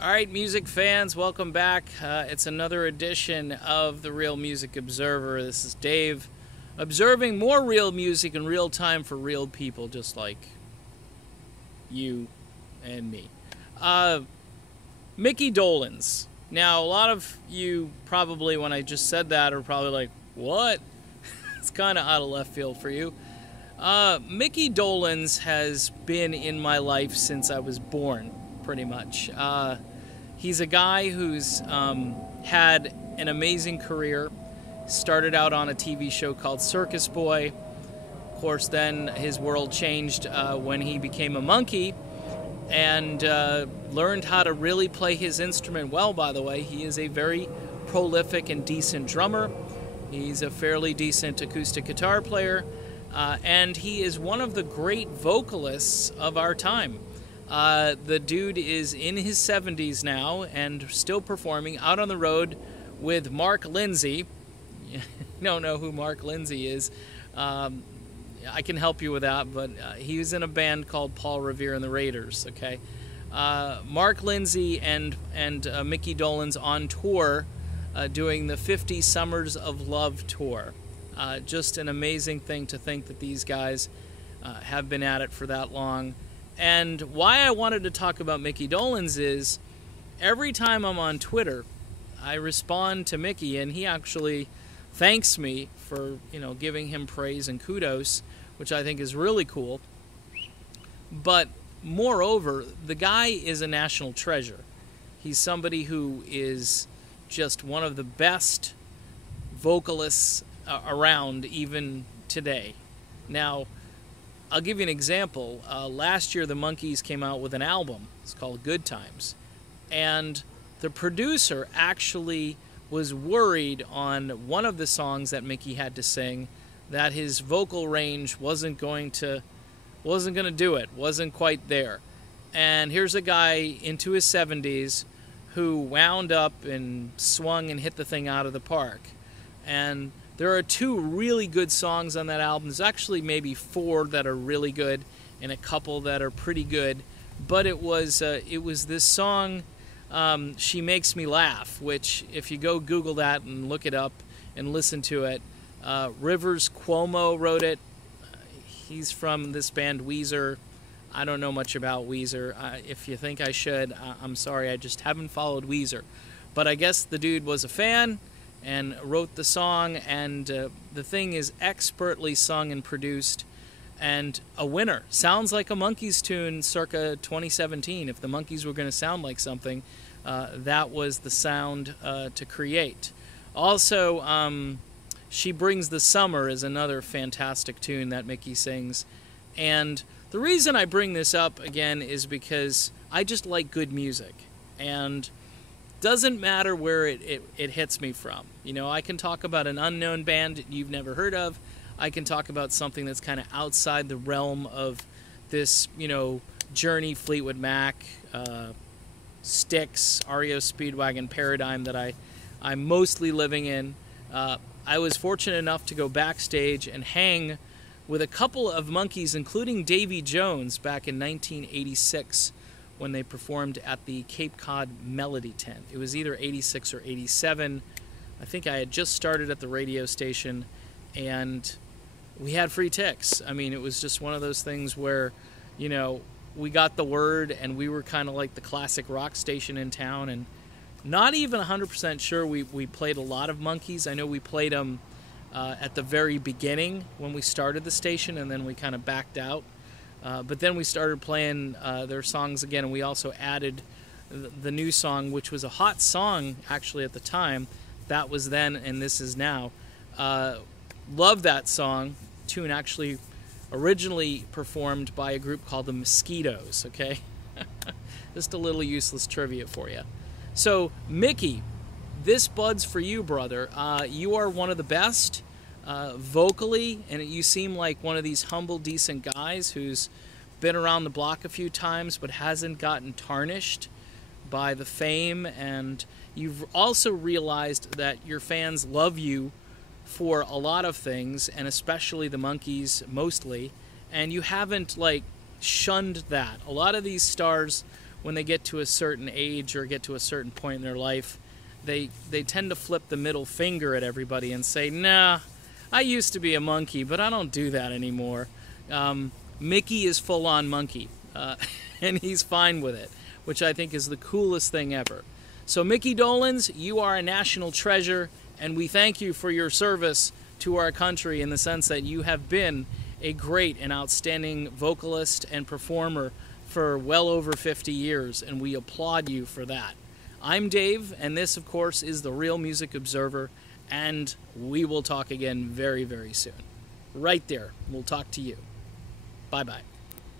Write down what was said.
All right, music fans, welcome back. It's another edition of the Real Music Observer. This is Dave, observing more real music in real time for real people, just like you and me. Mickey Dolenz. Now, a lot of you probably, when I just said that, are probably like, what? It's kind of out of left field for you. Mickey Dolenz has been in my life since I was born, pretty much. He's a guy who's had an amazing career. Started out on a TV show called Circus Boy. Of course, then his world changed when he became a monkey and learned how to really play his instrument well, by the way. He is a very prolific and decent drummer. He's a fairly decent acoustic guitar player. And he is one of the great vocalists of our time. The dude is in his 70s now and still performing out on the road with Mark Lindsay. You don't know who Mark Lindsay is. I can help you with that, but he was in a band called Paul Revere and the Raiders, okay? Mark Lindsay and Mickey Dolenz on tour doing the 50 Summers of Love tour. Just an amazing thing to think that these guys have been at it for that long. And why I wanted to talk about Mickey Dolenz is every time I'm on Twitter, I respond to Mickey, and he actually thanks me for, giving him praise and kudos, which I think is really cool. But moreover, the guy is a national treasure. He's somebody who is just one of the best vocalists around even today. Now, I'll give you an example. Last year, the Monkees came out with an album. It's called Good Times. And the producer actually was worried on one of the songs that Mickey had to sing that his vocal range wasn't going to do it, wasn't quite there. And here's a guy into his 70s who wound up and swung and hit the thing out of the park. And there are two really good songs on that album. There's actually maybe 4 that are really good and a couple that are pretty good. But it was this song, She Makes Me Laugh, which if you go Google that and look it up and listen to it, Rivers Cuomo wrote it. He's from this band Weezer. I don't know much about Weezer. If you think I should, I'm sorry, I just haven't followed Weezer. But I guess the dude was a fan and wrote the song, and the thing is expertly sung and produced, and a winner. Sounds like a Monkees tune circa 2017. If the Monkees were going to sound like something, that was the sound to create. Also, She Brings the Summer is another fantastic tune that Mickey sings. And the reason I bring this up again is because I just like good music. And doesn't matter where it hits me from. I can talk about an unknown band you've never heard of. I can talk about something that's kind of outside the realm of this, Journey, Fleetwood Mac, Styx, REO Speedwagon paradigm that I'm mostly living in. I was fortunate enough to go backstage and hang with a couple of Monkees, including Davy Jones, back in 1986. When they performed at the Cape Cod Melody Tent. It was either 86 or 87. I think I had just started at the radio station, and we had free tickets. I mean, it was just one of those things where, we got the word, and we were kind of like the classic rock station in town, and not even 100% sure we played a lot of Monkees. I know we played them at the very beginning when we started the station, and then we kind of backed out. But then we started playing their songs again, and we also added the new song, which was a hot song, actually, at the time. That was then, and this is now. Love that song. Tune actually originally performed by a group called the Mosquitoes, okay? Just a little useless trivia for you. So, Mickey, this bud's for you, brother. You are one of the best. Vocally, and you seem like one of these humble, decent guys who's been around the block a few times but hasn't gotten tarnished by the fame, and you've also realized that your fans love you for a lot of things, and especially the Monkees mostly, and you haven't shunned that. A lot of these stars when they get to a certain age or get to a certain point in their life, they tend to flip the middle finger at everybody and say, nah, I used to be a monkey, but I don't do that anymore. Mickey is full-on monkey, and he's fine with it, which I think is the coolest thing ever. So Mickey Dolenz, you are a national treasure, and we thank you for your service to our country in the sense that you have been a great and outstanding vocalist and performer for well over 50 years, and we applaud you for that. I'm Dave, and this, of course, is the Real Music Observer, and we will talk again very, very soon. Right there, we'll talk to you. Bye-bye.